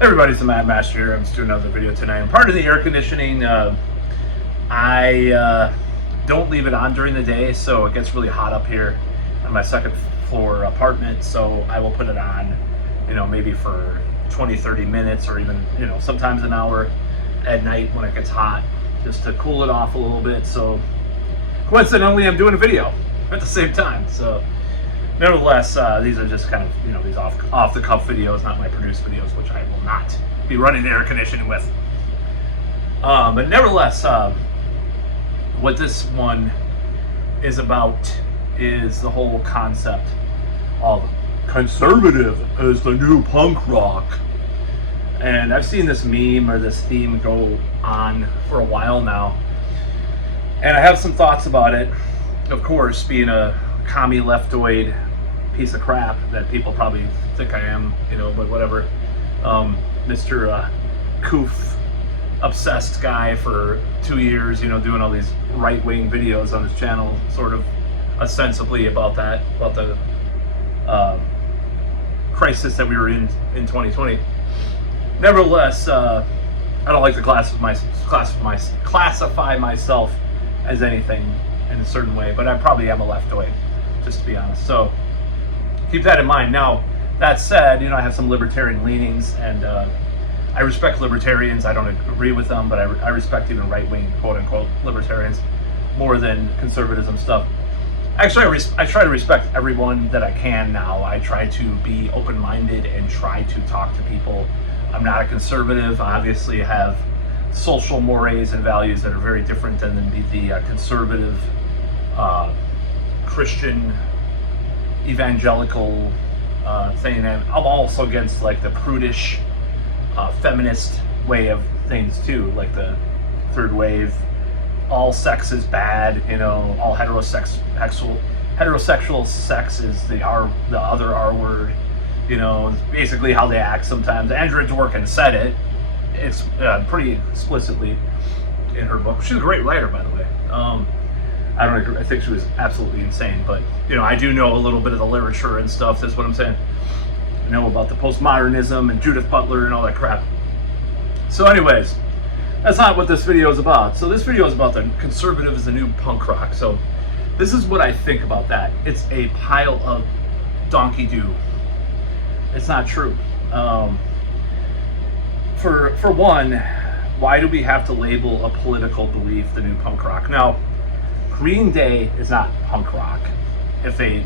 Everybody's the MadMaster here. I'm just doing another video tonight. And part of the air conditioning, I don't leave it on during the day, so it gets really hot up here on my second floor apartment. So I will put it on, maybe for 20-30 minutes, or even, sometimes an hour at night when it gets hot, just to cool it off a little bit. So coincidentally, I'm doing a video at the same time. So nevertheless, these are just kind of, these off the cuff videos, not my produced videos, which I will not be running the air conditioning with. But nevertheless, what this one is about is the whole concept of conservative as the new punk rock. And I've seen this meme or this theme go on for a while now, and I have some thoughts about it. Of course, being a commie leftoid piece of crap that people probably think I am, but whatever. Mr. Koof obsessed guy for 2 years, doing all these right-wing videos on his channel, sort of ostensibly about the crisis that we were in 2020. Nevertheless, I don't like to classify myself as anything in a certain way, but I probably am a leftoid, just to be honest. So keep that in mind. Now, that said, I have some libertarian leanings, and I respect libertarians. I don't agree with them, but I respect even right-wing, quote-unquote, libertarians more than conservatism stuff. Actually, I try to respect everyone that I can now. I try to be open-minded and try to talk to people. I'm not a conservative. I obviously have social mores and values that are very different than the conservative Christian evangelical thing. And I'm also against like the prudish feminist way of things too, like the third wave. All sex is bad, all heterosexual sex is the other R word. Basically how they act sometimes. Andrea Dworkin said it. It's pretty explicitly in her book. She's a great writer, by the way. I don't agree. I think she was absolutely insane, but I do know a little bit of the literature and stuff. That's what I'm saying. I know about the postmodernism and Judith Butler and all that crap. So anyways, that's not what this video is about. So this video is about the conservative as the new punk rock. So this is what I think about that. It's a pile of donkey doo. It's not true. For one, why do we have to label a political belief the new punk rock? Now, Green Day is not punk rock. If they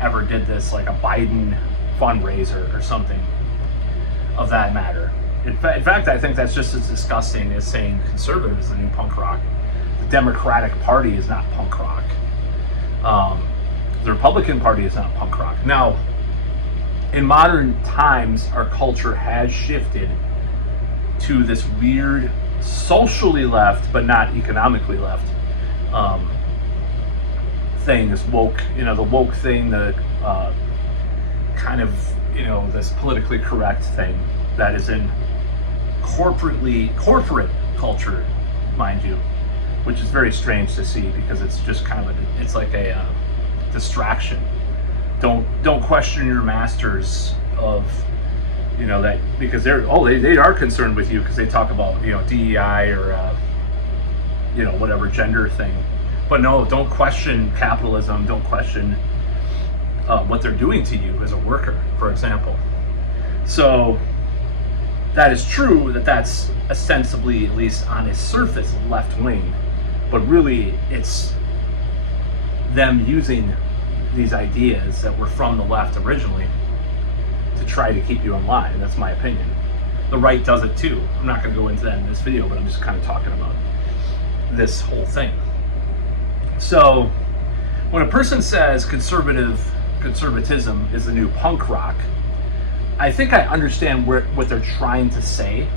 ever did this, like a Biden fundraiser or something of that matter. In fact, I think that's just as disgusting as saying conservative is the new punk rock. The Democratic Party is not punk rock. The Republican Party is not punk rock. Now, in modern times, our culture has shifted to this weird, socially left, but not economically left thing, this woke, the woke thing, the kind of, this politically correct thing that is in corporate culture, mind you, which is very strange to see because it's just kind of it's like a distraction. Don't question your masters of, that, because they are concerned with you because they talk about, DEI or, whatever gender thing. But no, don't question capitalism. Don't question what they're doing to you as a worker, for example. So that is true that that's ostensibly, at least on its surface, left wing, but really it's them using these ideas that were from the left originally to try to keep you in line. That's my opinion. The right does it too. I'm not going to go into that in this video, but I'm just kind of talking about this whole thing. So when a person says conservatism is the new punk rock, I think I understand what they're trying to say.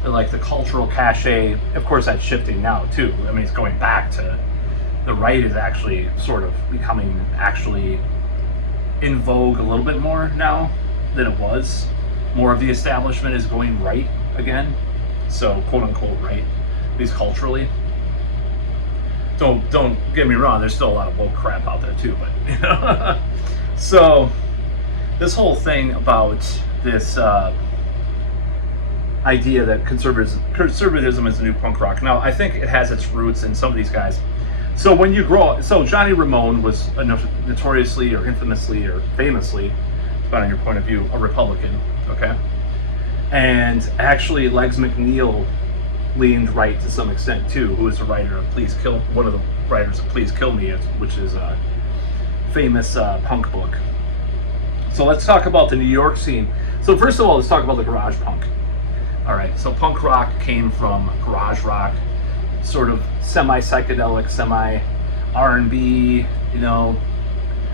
They're like the cultural cachet. Of course, that's shifting now too. I mean, it's going back to the right is actually sort of becoming actually in vogue a little bit more now than it was. More of the establishment is going right again. So quote unquote right, at least culturally. Don't get me wrong, there's still a lot of woke crap out there too, but So this whole thing about this idea that conservatism is the new punk rock. Now, I think it has its roots in some of these guys. So when you grow up, so Johnny Ramone was a notoriously or infamously or famously, depending on your point of view, a Republican, okay? And actually, Legs McNeil leaned right to some extent too, who is a writer of one of the writers of Please Kill Me, which is a famous punk book. So let's talk about the New York scene. So first of all, let's talk about the garage punk. All right, so punk rock came from garage rock, sort of semi-psychedelic, semi-R&B, you know,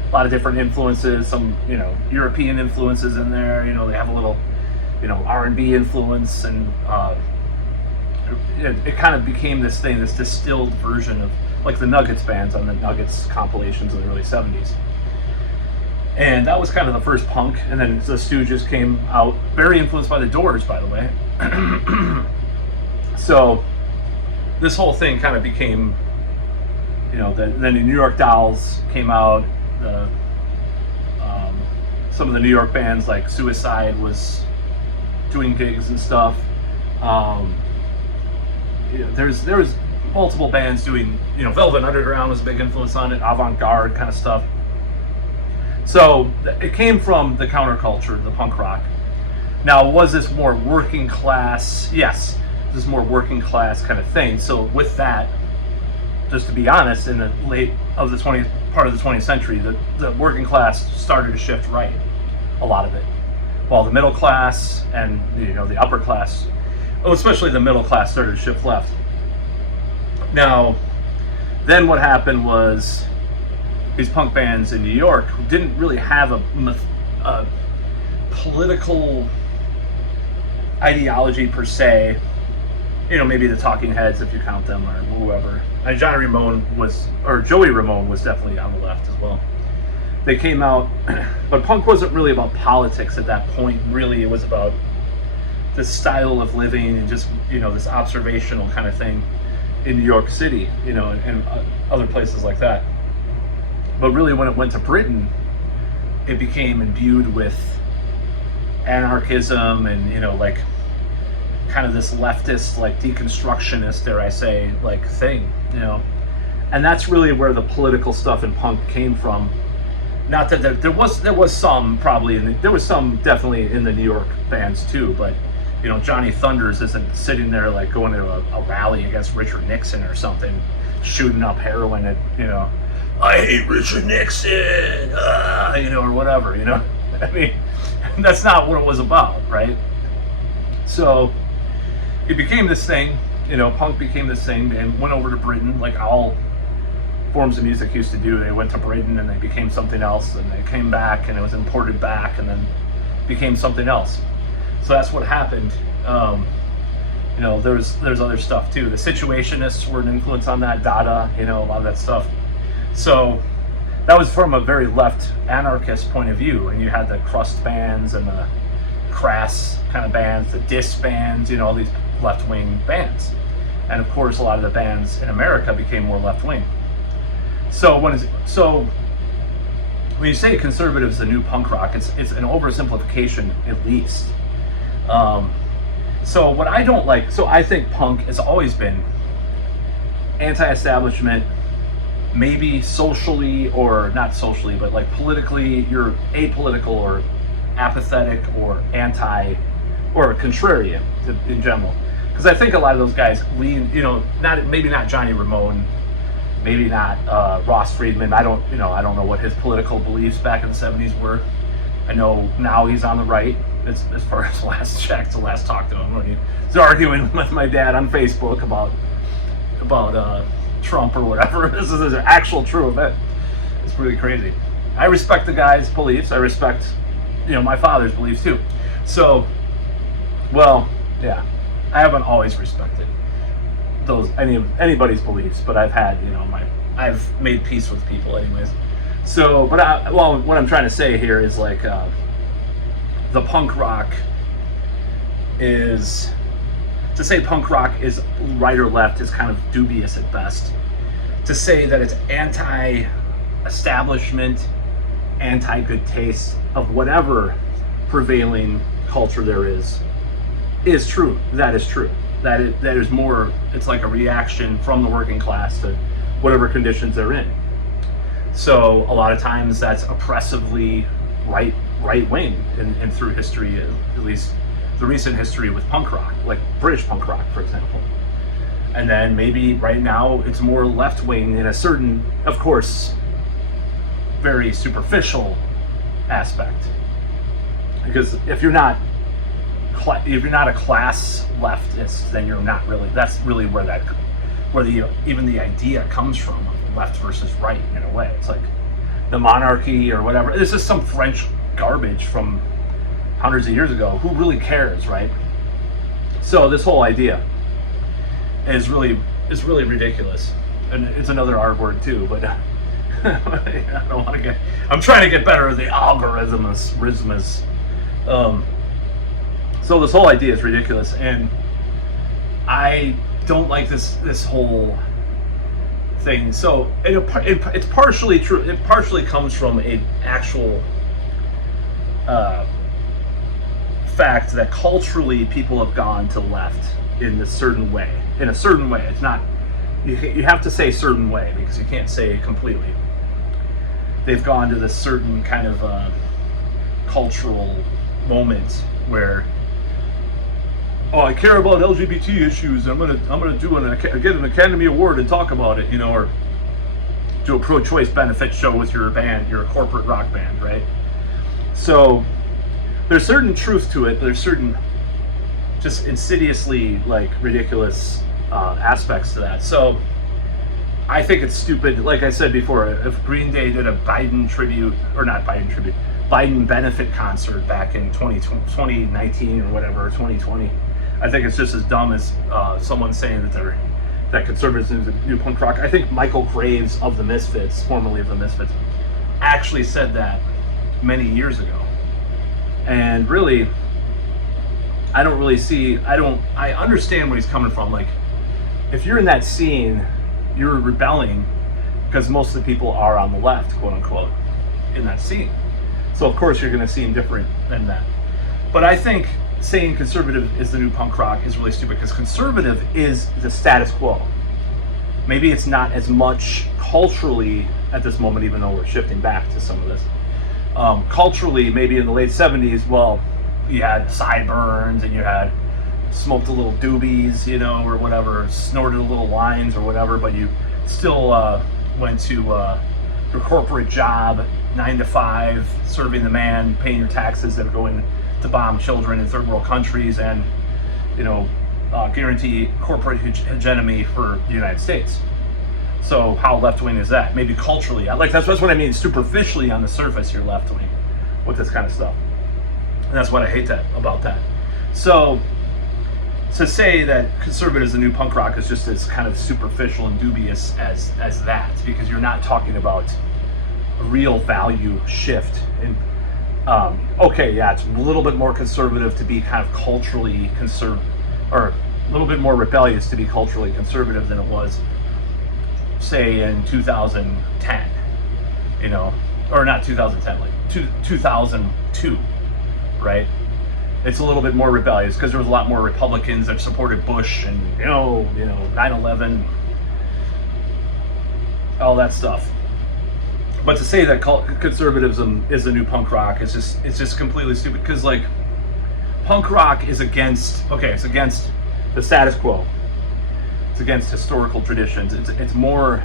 a lot of different influences, some, you know, European influences in there, you know, they have a little, you know, R&B influence, and it kind of became this thing, this distilled version of, like the Nuggets bands on the Nuggets compilations in the early 70s. And that was kind of the first punk, and then the Stooges came out, very influenced by the Doors, by the way. So this whole thing kind of became, you know, then the New York Dolls came out, some of the New York bands like Suicide was doing gigs and stuff. You know, there was multiple bands doing, you know, Velvet Underground was a big influence on it, avant-garde kind of stuff. So it came from the counterculture, the punk rock. Now, was this more working class? Yes, this is more working class kind of thing. So with that, just to be honest, in the late of the 20th part of the 20th century, the working class started to shift right, a lot of it, while the middle class and, you know, the upper class, especially the middle class, started to shift left. Now, then what happened was these punk bands in New York who didn't really have a political ideology per se, you know, maybe the Talking Heads if you count them, or whoever. And Joey Ramone was definitely on the left as well. They came out, but punk wasn't really about politics at that point. Really, it was about this style of living and just, you know, this observational kind of thing in New York City, you know, and other places like that. But really, when it went to Britain, it became imbued with anarchism and, you know, like kind of this leftist, like deconstructionist, dare I say, like thing, you know. And that's really where the political stuff in punk came from. Not that there was some probably, there was some definitely in the New York bands too, but, you know, Johnny Thunders isn't sitting there like going to a rally against Richard Nixon or something, shooting up heroin at, you know, I hate Richard Nixon, you know, or whatever, you know. I mean, that's not what it was about, right? So it became this thing, you know, punk became this thing and went over to Britain, like all forms of music used to do. They went to Britain and they became something else, and they came back and it was imported back and then became something else. So that's what happened. You know, there's other stuff too. The Situationists were an influence on that, Dada, you know, a lot of that stuff. So that was from a very left anarchist point of view, and you had the crust bands and the crass kind of bands, the diss bands, you know, all these left-wing bands. And of course, a lot of the bands in America became more left-wing. So when you say conservative is the new punk rock, it's an oversimplification at least. So what I don't like, so I think punk has always been anti-establishment, maybe socially, or not socially, but like politically, you're apolitical or apathetic or anti or contrarian in general. Because I think a lot of those guys lean, you know, maybe not Johnny Ramone, maybe not Ross Friedman. I don't know what his political beliefs back in the 70s were. I know now he's on the right, as far as last talk to him, when he was arguing with my dad on Facebook about Trump or whatever. This is an actual true event. It's really crazy. I respect the guy's beliefs. I respect, you know, my father's beliefs too. So, well, yeah, I haven't always respected anybody's beliefs, but I've had, you know, I've made peace with people anyways. So, but what I'm trying to say here is like the punk rock is, to say punk rock is right or left is kind of dubious at best. To say that it's anti-establishment, anti-good taste of whatever prevailing culture there is is true. That is true. That is more, it's like a reaction from the working class to whatever conditions they're in. So a lot of times that's oppressively right wing and through history, at least the recent history with punk rock, like British punk rock, for example. And then maybe right now it's more left wing in a certain, of course, very superficial aspect. Because if you're not a class leftist, then you're not really. That's really where even the idea comes from, of left versus right, in a way. It's like the monarchy or whatever. This is some French garbage from hundreds of years ago. Who really cares, right? So this whole idea is really ridiculous, and it's another R word too. But I don't want to get. I'm trying to get better at the algorithms. So this whole idea is ridiculous, and I don't like this whole thing. So it's partially true. It partially comes from an actual fact that culturally people have gone to left in a certain way. It's not. You have to say certain way because you can't say it completely. They've gone to this certain kind of cultural moment where, oh, I care about LGBT issues. I'm gonna get an Academy Award and talk about it, or do a pro-choice benefit show with your band, your corporate rock band, right? So there's certain truth to it, but there's certain just insidiously ridiculous aspects to that. So I think it's stupid. Like I said before, if Green Day did a Biden benefit concert back in 2019 or whatever, 2020, I think it's just as dumb as someone saying that conservatism is a new punk rock. I think Michael Graves of the Misfits, formerly of the Misfits, actually said that many years ago. And really, I understand where he's coming from. Like, if you're in that scene, you're rebelling because most of the people are on the left, quote unquote, in that scene. So of course you're going to seem different than that. But I think saying conservative is the new punk rock is really stupid, because conservative is the status quo. Maybe it's not as much culturally at this moment, even though we're shifting back to some of this. Culturally, maybe in the late 70s, well, you had sideburns and you had smoked a little doobies, or whatever, snorted a little lines or whatever, but you still went to your corporate job, 9 to 5, serving the man, paying your taxes that are going to bomb children in third world countries, and guarantee corporate hegemony for the United States. So how left-wing is that? Maybe culturally, that's what I mean. Superficially, on the surface, you're left-wing with this kind of stuff, and that's what I hate about that. So to say that conservative is the new punk rock is just as kind of superficial and dubious as that, because you're not talking about a real value shift. And it's a little bit more conservative to be kind of culturally conservative, or a little bit more rebellious to be culturally conservative than it was, say, in 2010, or not 2010, like 2002, right? It's a little bit more rebellious because there was a lot more Republicans that supported Bush and 9/11, all that stuff. But to say that conservatism is the new punk rock is just completely stupid, because punk rock is against the status quo. It's against historical traditions. It's more,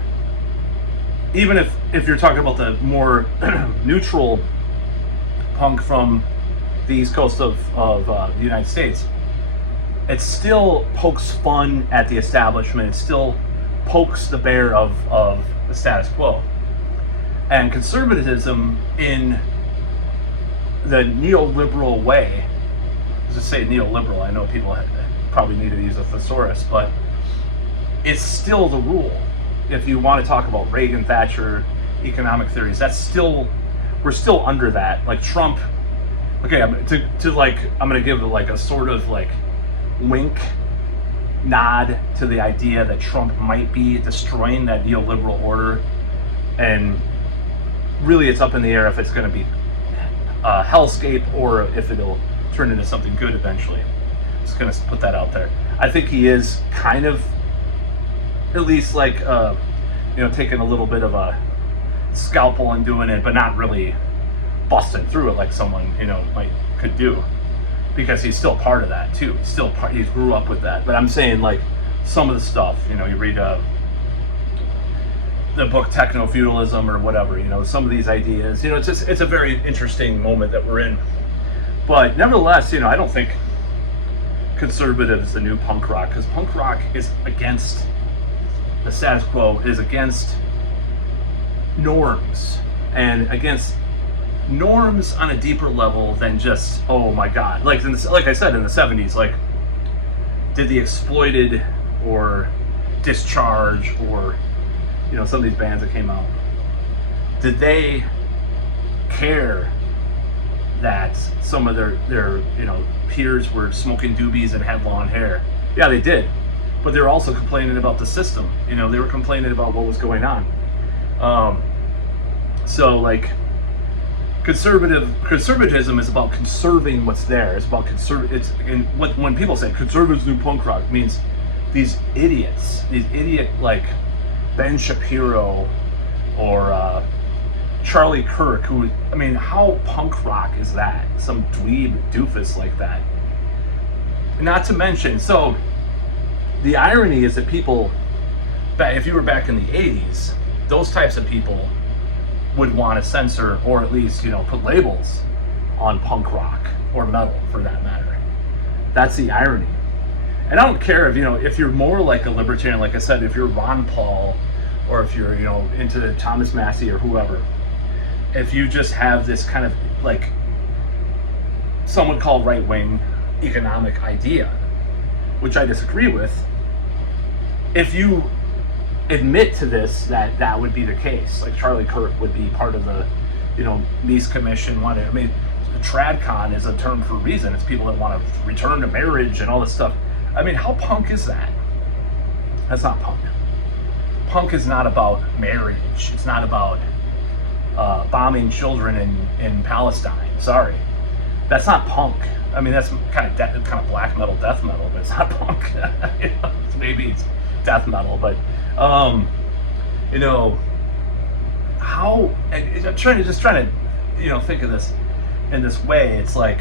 even if you're talking about the more neutral punk from the East Coast of the United States, it still pokes fun at the establishment. It still pokes the bear of the status quo. And conservatism in the neoliberal way, let's just say neoliberal, I know people probably need to use a thesaurus, but it's still the rule. If you want to talk about Reagan, Thatcher, economic theories, we're still under that. Like Trump, okay, I'm going to give a sort of wink nod to the idea that Trump might be destroying that neoliberal order, and really it's up in the air if it's going to be a hellscape or if it'll turn into something good eventually. Just gonna put that out there. I think he is kind of, at least like, taking a little bit of a scalpel and doing it, but not really busting through it like someone, could do, because he's still part of that too. He grew up with that. But I'm saying, like, some of the stuff, you read the book Techno-Feudalism or whatever, some of these ideas, it's a very interesting moment that we're in. But nevertheless, I don't think conservative is the new punk rock, because punk rock is against the status quo, is against norms, and against norms on a deeper level than just, oh my god, like I said, in the 70s, like, did the Exploited or Discharge or some of these bands that came out, did they care that some of their peers were smoking doobies and had long hair? Yeah, they did, but they were also complaining about the system. They were complaining about what was going on. So, like, conservatism is about conserving what's there. It's about when people say conservatives do punk rock, it means these idiot like Ben Shapiro or Charlie Kirk, how punk rock is that? Some dweeb doofus like that. Not to mention, so the irony is that people, if you were back in the 80s, those types of people would want to censor, or at least, put labels on punk rock or metal, for that matter. That's the irony. And I don't care if you're more like a libertarian, like I said, if you're Ron Paul, or if you're, into Thomas Massey or whoever, if you just have this kind of, like, some would call right-wing economic idea, which I disagree with, if you admit to this, that would be the case. Like, Charlie Kirk would be part of the, Mies Commission. Tradcon is a term for a reason. It's people that want to return to marriage and all this stuff. How punk is that? That's not punk. Punk is not about marriage. It's not about bombing children in Palestine. Sorry, that's not punk. That's kind of black metal, death metal, but it's not punk. Maybe it's death metal, but how? I'm trying to think of this in this way. It's like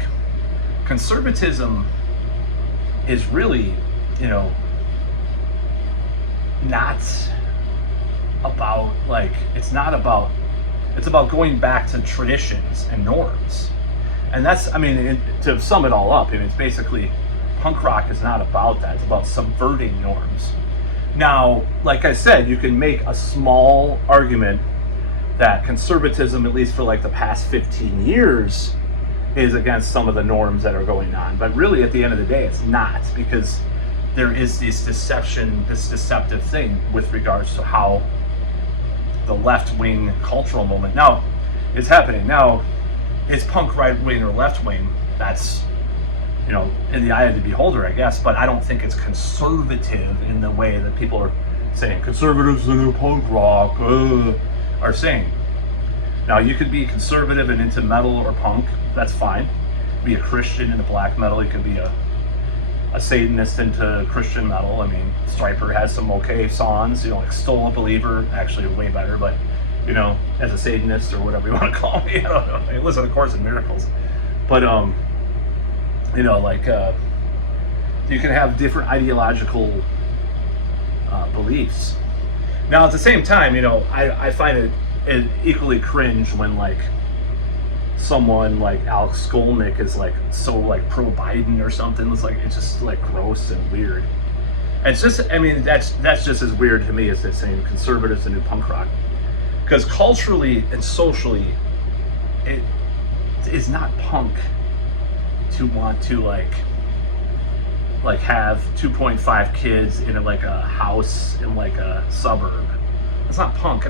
conservatism is really, not about, like, it's about going back to traditions and norms. And that's, to sum it all up, it's basically, punk rock is not about that. It's about subverting norms. Now, like I said, you can make a small argument that conservatism, at least for like the past 15 years, is against some of the norms that are going on. But really, at the end of the day, it's not, because there is this deceptive thing with regards to how the left-wing cultural movement now is happening. Now, is punk right-wing or left-wing? That's, in the eye of the beholder, I guess, but I don't think it's conservative in the way that people are saying, conservatives are the new punk rock, are saying. Now, you could be conservative and into metal or punk, that's fine. Be a Christian into black metal, you could be a Satanist into Christian metal. Stryper has some okay songs, like Stole a Believer, actually way better, but, as a Satanist or whatever you want to call me, I don't know. Listen to Course in Miracles. But, you can have different ideological beliefs. Now, at the same time, I find it equally cringe when, like, someone like Alex Skolnick is like so like pro-Biden or something. It's just like gross and weird. It's just, that's just as weird to me as they're saying conservatives and new punk rock, because culturally and socially, it is not punk to want to like have 2.5 kids in like a house in like a suburb. It's not punk.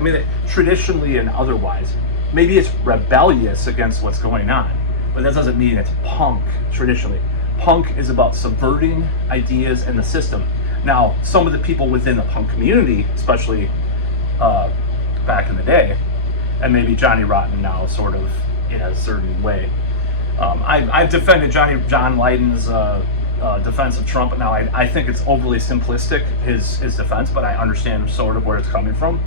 Traditionally and otherwise, maybe it's rebellious against what's going on, but that doesn't mean it's punk traditionally. Punk is about subverting ideas and the system. Now, some of the people within the punk community, especially back in the day, and maybe Johnny Rotten now, sort of in a certain way. I've defended John Lydon's defense of Trump. Now, I think it's overly simplistic, his defense, but I understand sort of where it's coming from.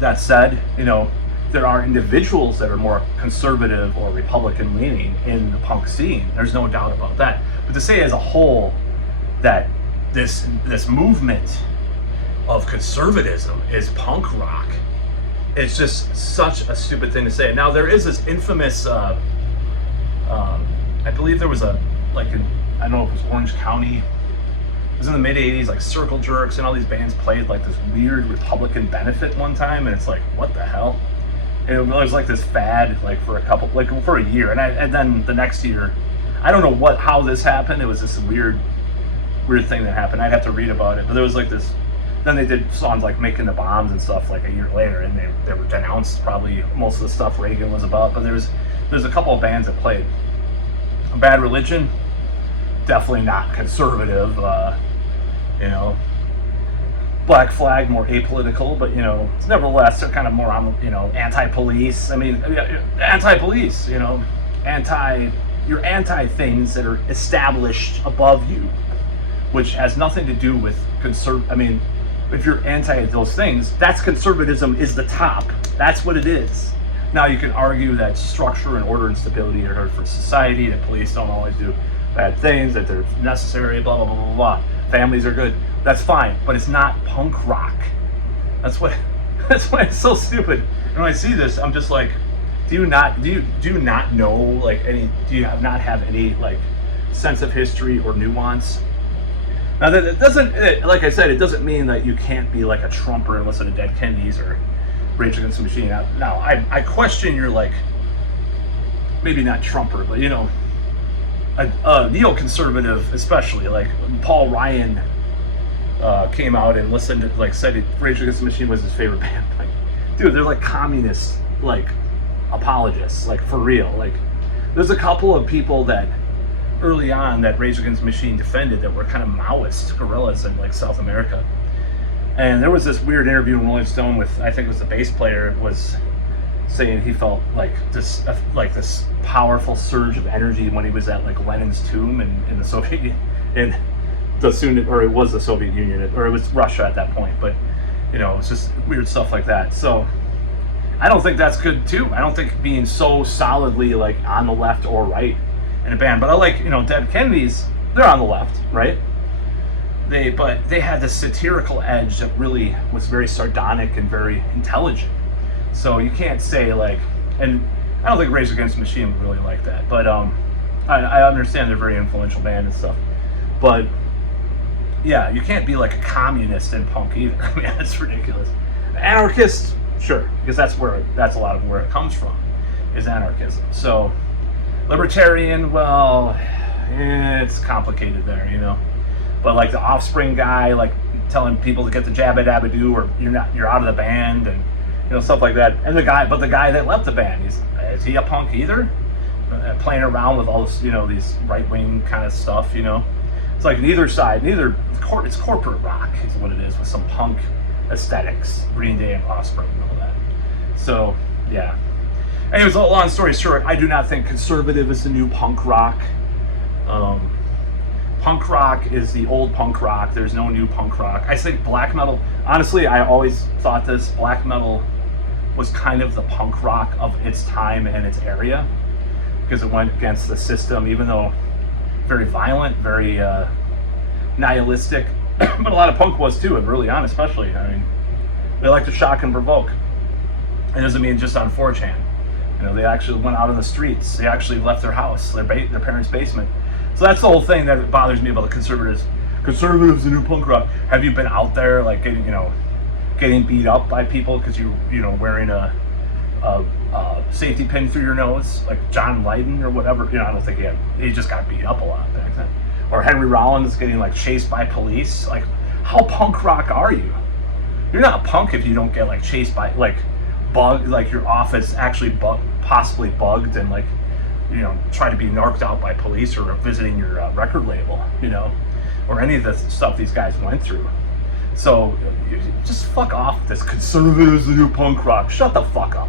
That said, you know, there are individuals that are more conservative or Republican leaning in the punk scene. There's no doubt about that. But to say as a whole that this movement of conservatism is punk rock, it's just such a stupid thing to say. Now, there is this infamous, I believe there was I don't know if it was Orange County, it was in the mid 80s, like Circle Jerks and all these bands played like this weird Republican benefit one time, and it's like, what the hell? And it was like this fad, like for a year, and then the next year, I don't know how this happened. It was this weird thing that happened. I'd have to read about it, but there was like this. Then they did songs like Making the Bombs and stuff like a year later, and they were denounced probably most of the stuff Reagan was about. But there's a couple of bands that played. Bad Religion, definitely not conservative. You know, Black Flag, more apolitical, but you know, nevertheless they're kind of more on, you know, anti-police. I mean, anti-police. You know, you're anti things that are established above you, which has nothing to do with I mean, if you're anti those things, that's conservatism is the top. That's what it is. Now, you can argue that structure and order and stability are good for society, that police don't always do bad things, that they're necessary, blah, blah, blah, blah, blah. Families are good. That's fine, but it's not punk rock. That's why it's so stupid. And when I see this, I'm just like, do you not know like not have any like sense of history or nuance? Now, that it doesn't, like I said, it doesn't mean that you can't be like a Trumper and listen to Dead Kennedys or Rage Against the Machine. Now, I question your, like, maybe not Trumper, but, you know, a neoconservative, especially, like Paul Ryan came out and listened to, like, said Rage Against the Machine was his favorite band. Like, dude, they're like communist, like, apologists, like, for real. Like, there's a couple of people that early on that Rage Against the Machine defended that were kind of Maoist guerrillas in like South America. And there was this weird interview in Rolling Stone with, I think it was the bass player, was saying he felt like this powerful surge of energy when he was at like Lenin's tomb in the Soviet Union, it was the Soviet Union, or it was Russia at that point. But you know, it's just weird stuff like that. So I don't think that's good too. I don't think being so solidly like on the left or right in a band. But I like, you know, Dead Kennedys, they're on the left, right? But they had this satirical edge that really was very sardonic and very intelligent. So you can't say like, and I don't think Rage Against the Machine would really like that, but I understand they're a very influential band and stuff. But yeah, you can't be like a communist in punk either. I mean, that's ridiculous. Anarchist, sure, because that's a lot of where it comes from, is anarchism. So libertarian, well, it's complicated there, you know. But like the Offspring guy, like telling people to get the jabba dabba doo, or you're out of the band, and you know, stuff like that. And the guy that left the band, is he a punk either? Playing around with all this, you know, these right wing kind of stuff, you know. It's like it's corporate rock is what it is, with some punk aesthetics, Green Day and Offspring and all that. So yeah. Anyways, long story short, I do not think conservative is the new punk rock. Punk rock is the old punk rock. There's no new punk rock. I think black metal, honestly, I always thought this, black metal was kind of the punk rock of its time and its area, because it went against the system, even though very violent, very nihilistic, but a lot of punk was too, and early on especially. I mean, they like to shock and provoke. It doesn't mean just on 4chan. You know, they actually went out on the streets. They actually left their house, their parents' basement. So that's the whole thing that bothers me about the conservatives. Conservatives, the new punk rock. Have you been out there, like, getting beat up by people because you know, wearing a safety pin through your nose, like John Lydon or whatever? You know, I don't think he just got beat up a lot back then. Or Henry Rollins getting like chased by police. Like, how punk rock are you? You're not a punk if you don't get like chased by like your office actually possibly bugged and like, you know, try to be narked out by police, or visiting your record label, you know, or any of the stuff these guys went through. So just fuck off this conservatives, the new punk rock. Shut the fuck up.